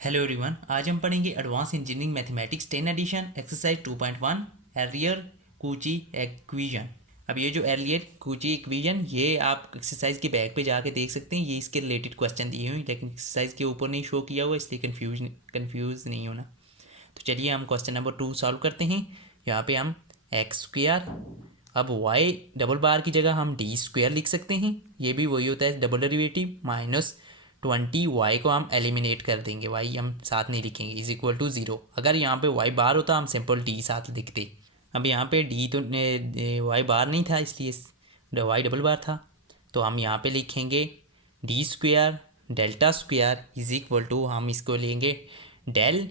Hello everyone, आज हम पढ़ेंगे advance engineering mathematics 10 edition exercise 2.1 Euler Cauchy equation. अब ये जो एरियर कूची इक्वेशन ये आप एक्सरसाइज के बैक पे जाके देख सकते हैं। ये इसके रिलेटेड क्वेश्चन दिए हुए हैं, लेकिन एक्सरसाइज के ऊपर नहीं शो किया हुआ, इसलिए कंफ्यूज नहीं होना। तो चलिए हम क्वेश्चन नंबर 2 सॉल्व करते हैं। यहाँ पे हम एक्स स्क्वायर, अब वाई डबल बार की जगह हम डी स्क्वायर लिख सकते हैं। ये भी वही होता है डबल डेरिवेटिव माइनस 20 वाई को हम एलिमिनेट कर देंगे, वाई हम साथ नहीं लिखेंगे, इज इक्वल टू ज़ीरो। अगर यहाँ पे वाई बार होता हम सिंपल डी साथ लिखते। अब यहाँ पे डी तो वाई बार नहीं था, इसलिए वाई डबल बार था। तो हम यहाँ पे लिखेंगे D square delta square is equal to, हम इसको लेंगे डेल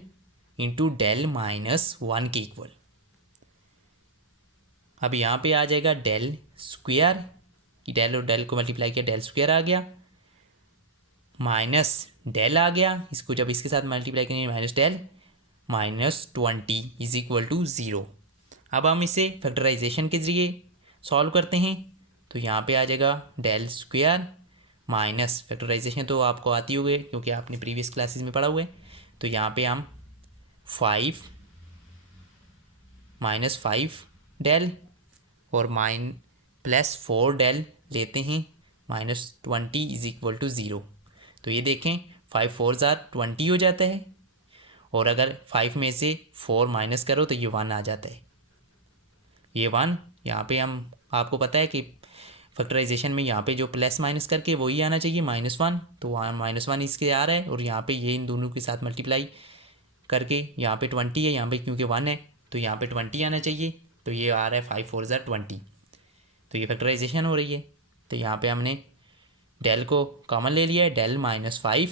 इंटू डेल माइनस 1 के इक्वल। अब यहाँ पे आ जाएगा डेल स्क्वायर, डेल और डेल को मल्टीप्लाई किया डेल स्क्वायर आ गया, माइनस डेल आ गया, इसको जब इसके साथ मल्टीप्लाई करेंगे minus del minus 20 is equal to zero. अब हम इसे फैक्टराइजेशन के ज़रिए सॉल्व करते हैं। तो यहाँ पे आ जाएगा डेल स्क्वायर माइनस, फैक्टराइजेशन तो आपको आती होगी क्योंकि आपने प्रीवियस क्लासेस में पढ़ा हुआ है। तो यहाँ पे हम 5 माइनस 5 डेल और प्लस 4 डेल लेते हैं, minus 20 is equal to zero. तो ये देखें 5 4 20 हो जाता है, और अगर 5 में से 4 माइनस करो तो ये 1 आ जाता है। ये 1 यहाँ पे हम, आपको पता है कि फैक्टराइजेशन में यहाँ पे जो प्लस माइनस करके वही आना चाहिए -1, तो वहाँ -1 इसके आ रहा है, और यहाँ पे ये इन दोनों के साथ मल्टीप्लाई करके यहाँ पे 20 है, यहाँ पे क्योंकि 1 है तो यहाँ पे 20 आना चाहिए। तो ये आ रहा है 5 4 20। तो ये फैक्टराइजेशन हो रही है। तो यहाँ पे हमने डेल को कॉमन ले लिया है, डेल -5,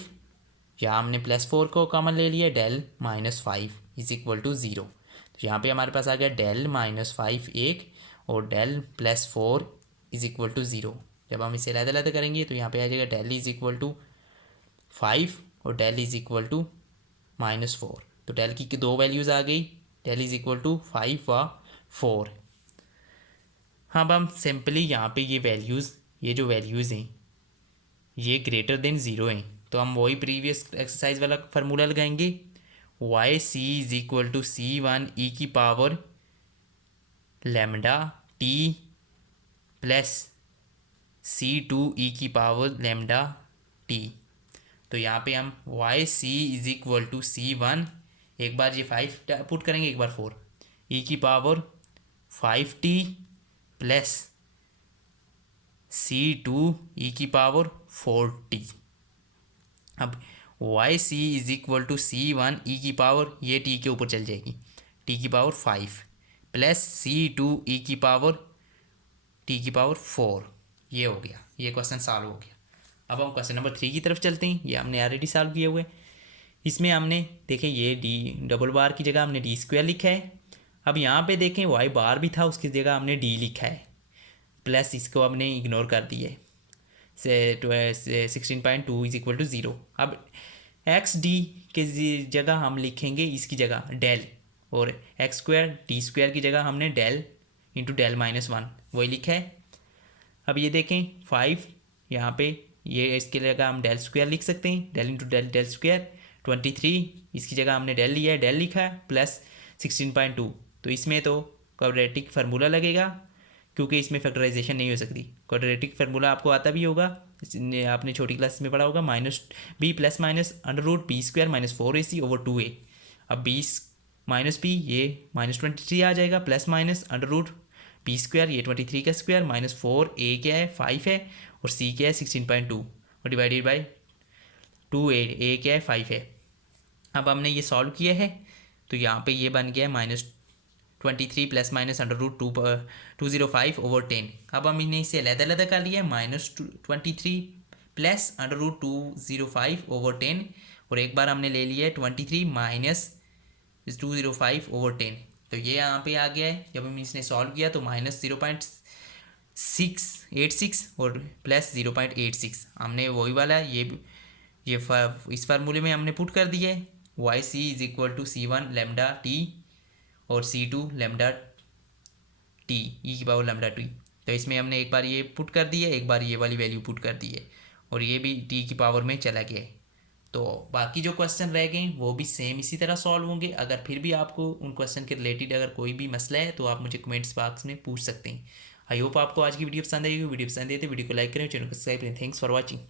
यहाँ हमने +4 को कॉमन ले लिया है, del -5 is equal to zero. तो यहाँ पे हमारे पास आ गया डेल -5 एक और del +4 is equal to zero. जब हम इसे अलग-अलग करेंगे तो यहाँ पे आ जाएगा डेल इज इक्वल टू 5 और डेल इज इक्वल टू -4। तो डेल की दो वैल्यूज़ आ गई, डेल इज इक्वल टू 5 व 4। अब हम सिंपली यहाँ पे ये वैल्यूज़, ये जो वैल्यूज़ हैं ये ग्रेटर देन ज़ीरो हैं, तो हम वही प्रीवियस एक्सरसाइज वाला फार्मूला लगाएंगे, Y C is equal to C1 E की power lambda T plus C2 E की पावर लैम्डा टी। तो यहाँ पे हम Y C is equal to C1, एक बार ये 5 पुट करेंगे, एक बार 4, ई की power 5t plus C2 E की पावर 4t। अब Y C is equal to C1 E की पावर, ये टी के ऊपर चल जाएगी, टी की पावर 5 प्लस C2 ई की पावर टी की पावर 4। ये हो गया, ये क्वेश्चन सॉल्व हो गया। अब हम क्वेश्चन नंबर 3 की तरफ चलते हैं। ये हमने ऑलरेडी सॉल्व किए हुए। इसमें हमने देखें ये डी डबल बार की जगह हमने डी स्क्वायर लिखा है। अब यहाँ पे देखें वाई बार भी था, उसकी जगह हमने डी लिखा है, प्लस इसको हमने इग्नोर कर दिया है, 16.2 इज इक्वल टू ज़ीरो। अब एक्स डी के जगह हम लिखेंगे इसकी जगह डेल, और एक्स स्क्वायर डी स्क्वायर की जगह हमने डेल इंटू डेल -1 वही लिखा है। अब ये देखें 5 यहाँ पे, ये इसकी जगह हम डेल स्क्वायर लिख सकते हैं, del into del del square. 23 इसकी जगह हमने डेल लिया है, डेल लिखा है, प्लस 16.2। तो इसमें तो क्वाड्रेटिक फार्मूला लगेगा क्योंकि इसमें फैक्टराइजेशन नहीं हो सकती। क्वाड्रेटिक फार्मूला आपको आता भी होगा, आपने छोटी क्लास में पढ़ा होगा, -b plus minus √b² -4ac/2a। अब b माइनस b ये -23 आ जाएगा, प्लस माइनस √b², ये 23 का स्क्वायर, -4a क्या है 5 है, और c क्या है 16.2, और डिवाइडेड बाई 2a, a क्या है 5 है। अब हमने ये सॉल्व किया है, तो यहाँ पे ये बन गया -23 प्लस माइनस √205/10। अब हम इन्हें इसे अलग-अलग कर लिया है, -23 प्लस √205/10, और एक बार हमने ले लिया है 23 माइनस 205/10। तो ये यहाँ पे आ गया है। जब हम इसने सॉल्व किया तो -0.686 और प्लस 0.86 हमने वही वाला इस फार्मूले में हमने पुट कर दिया है, Y C is equal to C1 lambda T और C2 लैम्डा टी ई की पावर लैम्डा टी। तो इसमें हमने एक बार ये पुट कर दी है, एक बार ये वाली वैल्यू पुट कर दी है, और ये भी टी की पावर में चला गया है। तो बाकी जो क्वेश्चन रह गए वो भी सेम इसी तरह सॉल्व होंगे। अगर फिर भी आपको उन क्वेश्चन के रिलेटेड अगर कोई भी मसला है तो आप मुझे कमेंट्स बॉक्स में पूछ सकते हैं। आई होप आपको आज की वीडियो पसंद आई। वीडियो पसंद आई तो वीडियो को लाइक करें, चैनल को सब्सक्राइब करें। Thanks for watching.